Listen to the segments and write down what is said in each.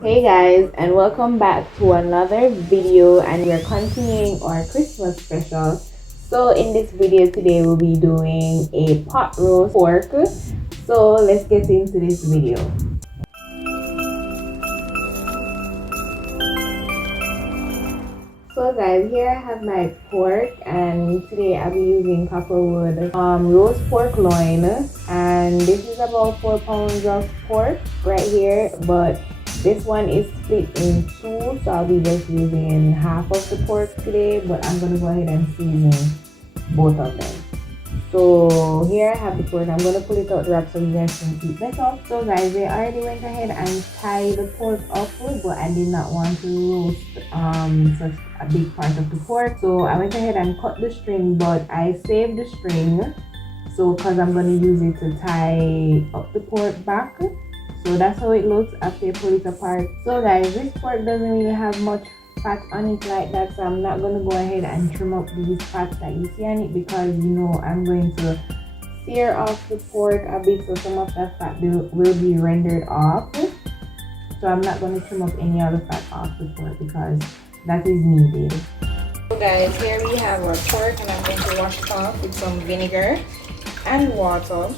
Hey guys, and welcome back to another video, and we're continuing our Christmas special. So in this video today we'll be doing a pot roast pork. So let's get into this video. So guys, here I have my pork, and today I'll be using copperwood roast pork loin, and this is about 4 pounds of pork right here, but this one is split in two, so I'll be just using half of the pork today, but I'm gonna go ahead and season both of them. So here I have the pork. I'm gonna pull it out the wrap so you guys can see better. So guys, I already went ahead and tied the pork up, but I did not want to roast such a big part of the pork. So I went ahead and cut the string, but I saved the string so because I'm gonna use it to tie up the pork back. So that's how it looks after you pull it apart. So guys, this pork doesn't really have much fat on it like that, so I'm not going to go ahead and trim up these fats that you see on it, because you know I'm going to sear off the pork a bit, so some of that fat will be rendered off. So I'm not going to trim up any other fat off the pork because that is needed. So guys, here we have our pork, and I'm going to wash it off with some vinegar and water.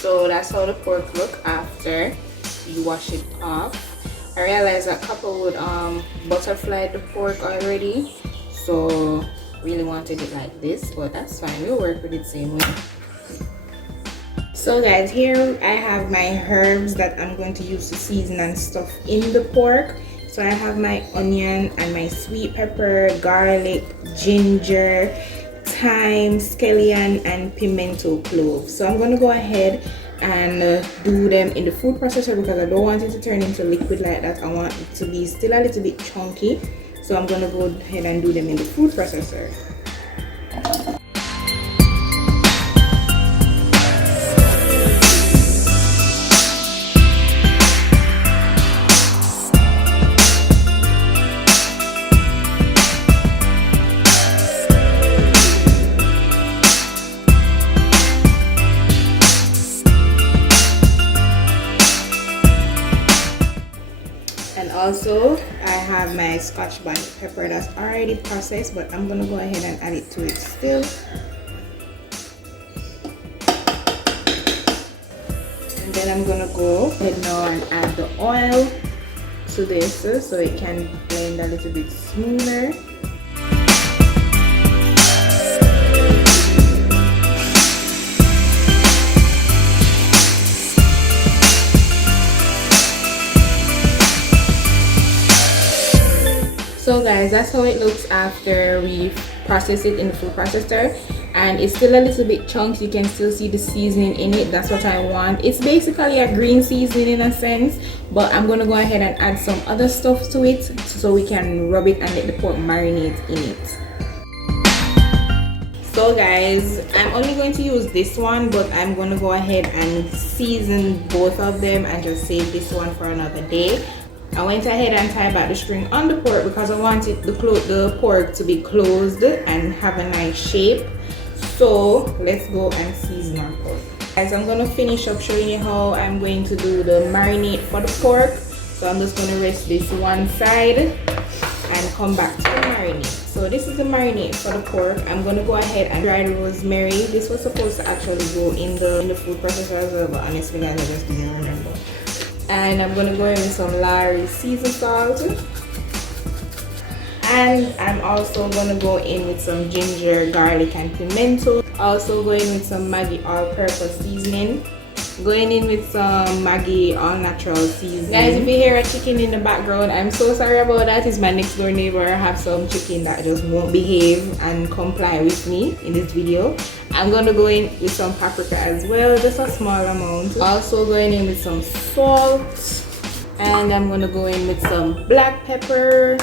So that's how the pork look after you wash it off. I realized that copperwood butterflied the pork already, so really wanted it like this, but that's fine, we'll work with it same way. So guys, here I have my herbs that I'm going to use to season and stuff in the pork. So I have my onion and my sweet pepper, garlic, ginger, thyme, scallion, and pimento cloves. So I'm going to go ahead and do them in the food processor because I don't want it to turn into liquid like that. I want it to be still a little bit chunky, so I'm going to go ahead and do them in the food processor. And also I have my scotch bonnet pepper that's already processed, but I'm gonna go ahead and add it to it still. And then I'm gonna go ahead now and add the oil to this so it can blend a little bit smoother. So guys, that's how it looks after we process it in the food processor, and it's still a little bit chunky. You can still see the seasoning in it. That's what I want. It's basically a green seasoning in a sense, but I'm gonna go ahead and add some other stuff to it so we can rub it and let the pork marinate in it. So guys, I'm only going to use this one, but I'm going to go ahead and season both of them and just save this one for another day. I went ahead and tied back the string on the pork because I wanted the pork to be closed and have a nice shape. So let's go and season our pork. Guys, I'm going to finish up showing you how I'm going to do the marinade for the pork. So I'm just going to rest this one side and come back to the marinade. So this is the marinade for the pork. I'm going to go ahead and dry the rosemary. This was supposed to actually go in the food processor as well, but honestly guys, I just didn't remember. And I'm going to go in with some Lawry's seasoned salt, and I'm also going to go in with some ginger, garlic, and pimento. Also going with some Maggie all-purpose seasoning, Going in with some Maggie all natural seasoning. Guys, if you hear a chicken in the background, I'm so sorry about that. It's my next door neighbor. I have some chicken that just won't behave and comply with me in this video. I'm gonna go in with some paprika as well, just a small amount. Also going in with some salt, and I'm gonna go in with some black pepper.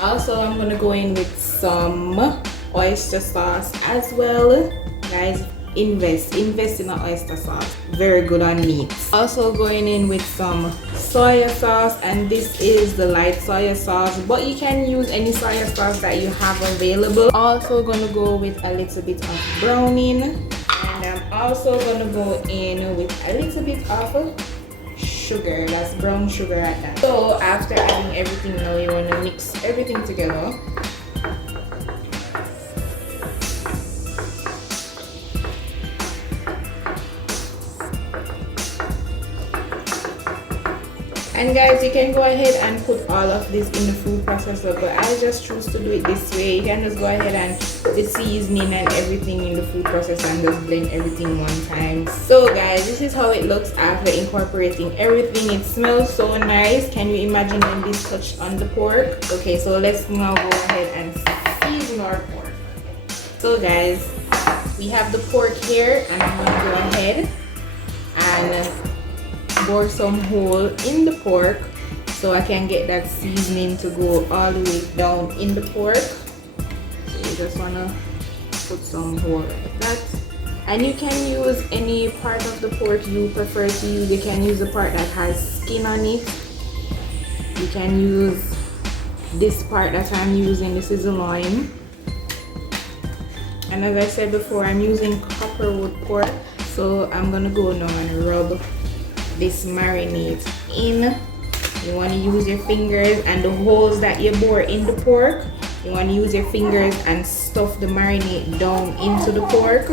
Also, I'm gonna go in with some oyster sauce as well. Guys, invest in an oyster sauce, very good on meat. Also going in with some soya sauce, and this is the light soya sauce, but you can use any soya sauce that you have available. Also gonna go with a little bit of browning, and I'm also gonna go in with a little bit of sugar, that's brown sugar at that. So after adding everything, now you want to mix everything together. And guys, you can go ahead and put all of this in the food processor, but I just choose to do it this way. You can just go ahead and put the seasoning and everything in the food processor and just blend everything one time. So guys, this is how it looks after incorporating everything. It smells so nice. Can you imagine when this touched on the pork? Okay, so let's now go ahead and season our pork. So guys, we have the pork here, and I'm gonna go ahead and pour some whole in the pork so I can get that seasoning to go all the way down in the pork. So you just wanna put some whole like that, and you can use any part of the pork you prefer to use. You can use the part that has skin on it. You can use this part that I'm using. This is the loin, and as I said before, I'm using copperwood pork. So I'm gonna go now and rub this marinade in. You want to use your fingers, and the holes that you bore in the pork, you want to use your fingers and stuff the marinade down into the pork.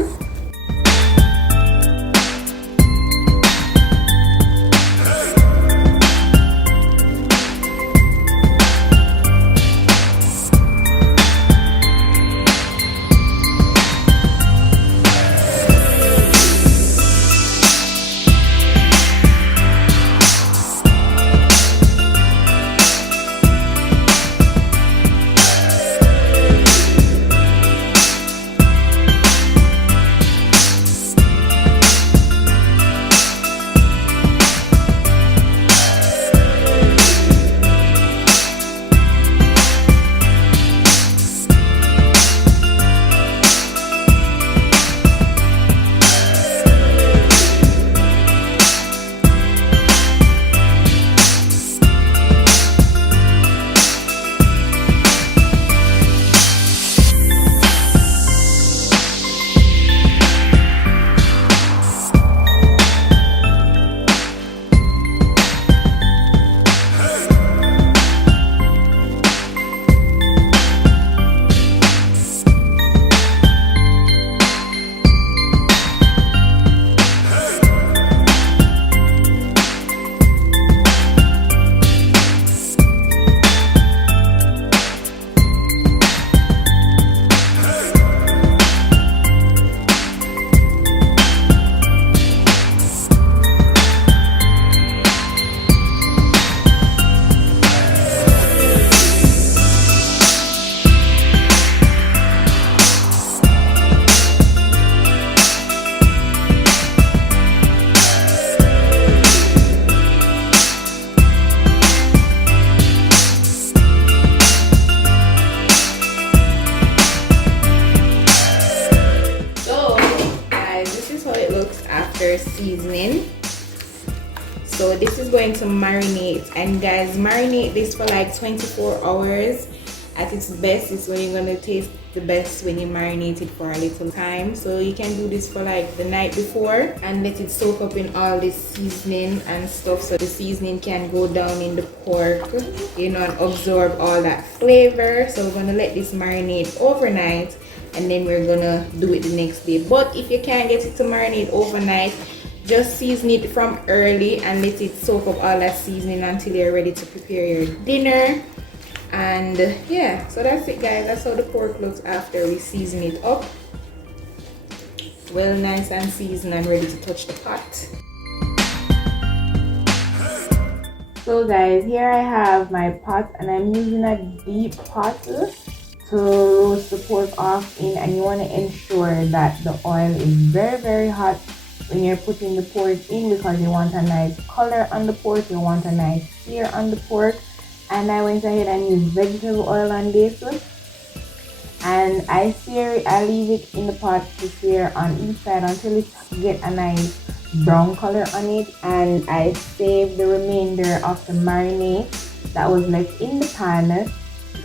Seasoning. So this is going to marinate, and guys, marinate this for like 24 hours. At its best is when you're gonna taste the best, when you marinate it for a little time. So you can do this for like the night before and let it soak up in all this seasoning and stuff, so the seasoning can go down in the pork, you know, and absorb all that flavor. So we're gonna let this marinate overnight, and then we're gonna do it the next day. But if you can't get it to marinate overnight, just season it from early and let it soak up all that seasoning until you're ready to prepare your dinner. And yeah, so that's it guys. That's how the pork looks after we season it up. Well, nice and seasoned and ready to touch the pot. So guys, here I have my pot and I'm using a deep pot to roast the pork off in, and you want to ensure that the oil is very hot when you're putting the pork in, because you want a nice color on the pork, you want a nice sear on the pork. And I went ahead and used vegetable oil on this one, and I leave it in the pot to sear on each side until it get a nice brown color on it. And I saved the remainder of the marinade that was left in the pan.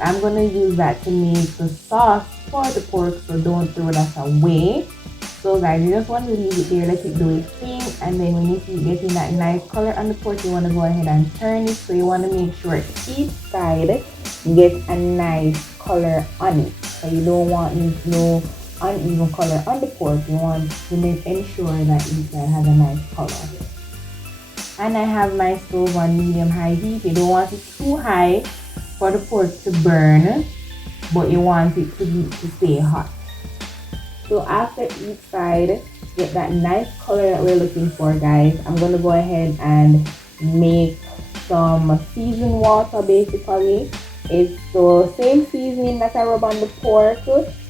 I'm gonna use that to make the sauce for the pork, so don't throw that away. So guys, you just want to leave it there, let it do its thing, and then when you see it getting that nice color on the pork, you want to go ahead and turn it. So you want to make sure each side gets a nice color on it. So you don't want no uneven color on the pork. You want to ensure that each side has a nice color. And I have my stove on medium-high heat. You don't want it too high for the pork to burn, but you want it to stay hot. So after each side get that nice color that we're looking for, guys, I'm gonna go ahead and make some seasoned water. Basically, it's the same seasoning that I rub on the pork.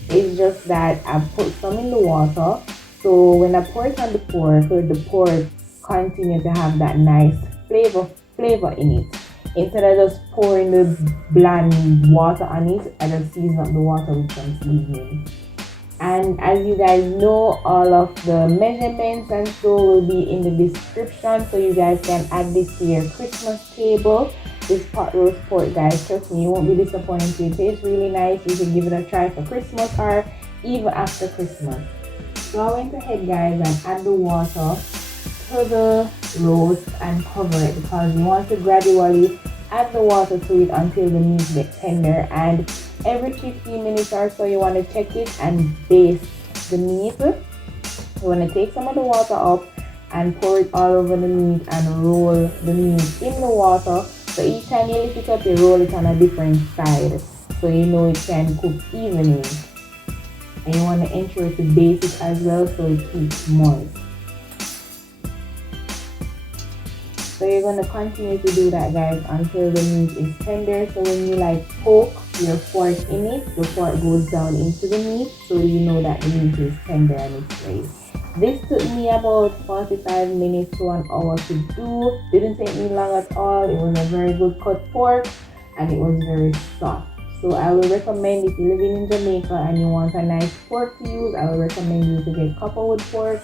It's just that I put some in the water, so when I pour it on the pork continue to have that nice flavor in it. Instead of just pouring the bland water on it, I just season up the water with some seasoning. And as you guys know, all of the measurements and so will be in the description, so you guys can add this to your Christmas table. This pot roast pork, guys, trust me, you won't be disappointed. It tastes really nice. You can give it a try for Christmas or even after Christmas. So I went ahead, guys, and add the water to the roast and cover it, because you want to gradually add the water to it until the meat gets tender. And every 15 minutes or so you want to check it and baste the meat. You want to take some of the water up and pour it all over the meat and roll the meat in the water. So each time you lift it up, you roll it on a different side, so you know it can cook evenly. And you want to ensure to baste it as well so it keeps moist. So you're going to continue to do that, guys, until the meat is tender. So when you poke your fork in it, the fork goes down into the meat, so you know that the meat is tender and it's ready. This took me about 45 minutes to an hour to do. Didn't take me long at all. It was a very good cut pork and it was very soft. So I will recommend, if you're living in Jamaica and you want a nice pork to use, I will recommend you to get copperwood pork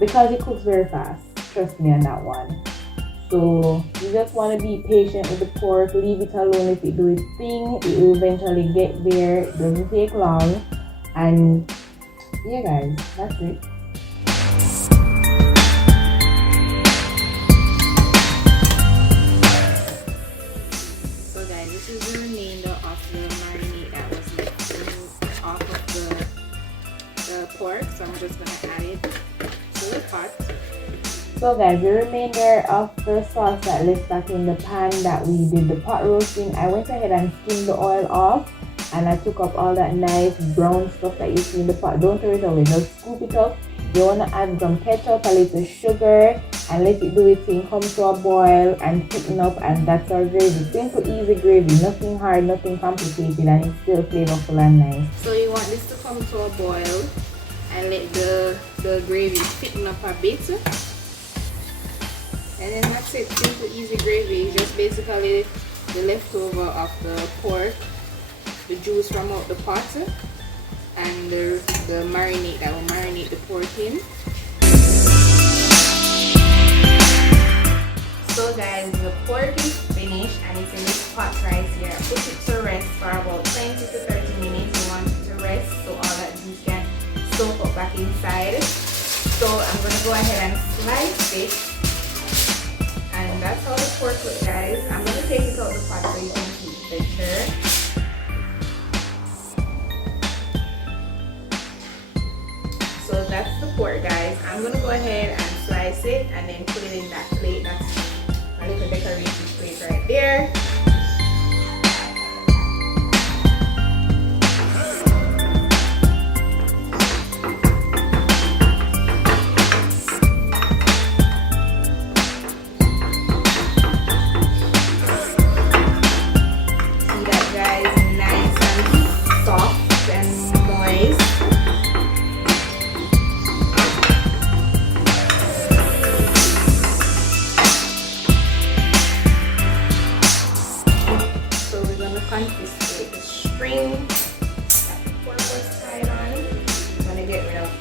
because it cooks very fast. Trust me on that one. So you just want to be patient with the pork, leave it alone, let it do its thing. It will eventually get there. It doesn't take long. And yeah, guys, that's it. So guys, this is the remainder of the marinade that was left off of the pork. So I'm just going to add it to the pot. So guys, the remainder of the sauce that left back in the pan that we did the pot roasting, I went ahead and skimmed the oil off, and I took up all that nice brown stuff that you see in the pot. Don't throw it away, just scoop it up. You want to add some ketchup, a little sugar, and let it do its thing, come to a boil and thicken up, and that's our gravy. Simple, easy gravy, nothing hard, nothing complicated, and it's still flavorful and nice. So you want this to come to a boil and let the gravy thicken up a bit. And then that's it, simple easy gravy. Just basically the leftover of the pork, the juice from out the pot, and the marinade that will marinate the pork in. So guys, the pork is finished and it's in this pot right here. I put it to rest for about 20 to 30 minutes. You want it to rest so all that juice can soak up back inside. So I'm going to go ahead and slice it. And that's how the pork looks, guys. I'm going to take it out of the pot so you can see the picture. So that's the pork, guys. I'm going to go ahead and slice it and then put it in that plate. That's a little decorative plate right there.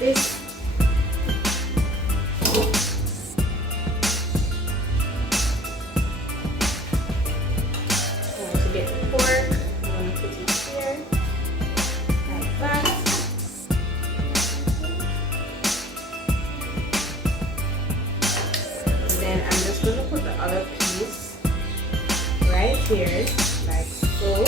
this. To get the pork, I'm going to put it here, like that. And then I'm just going to put the other piece right here, like so.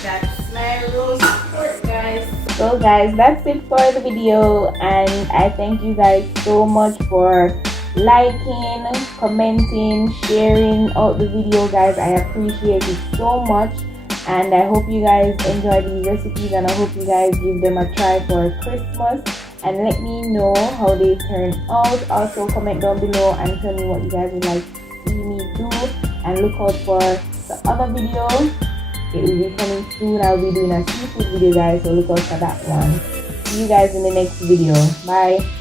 That's my roast pork, guys. So guys, that's it for the video, and I thank you guys so much for liking, commenting, sharing out the video, guys. I appreciate it so much, and I hope you guys enjoy these recipes, and I hope you guys give them a try for Christmas, and let me know how they turn out. Also comment down below and tell me what you guys would like to see me do, and look out for the other video. It will be coming soon. I'll be doing a seafood video, guys, so look out for that one. See you guys in the next video. Bye.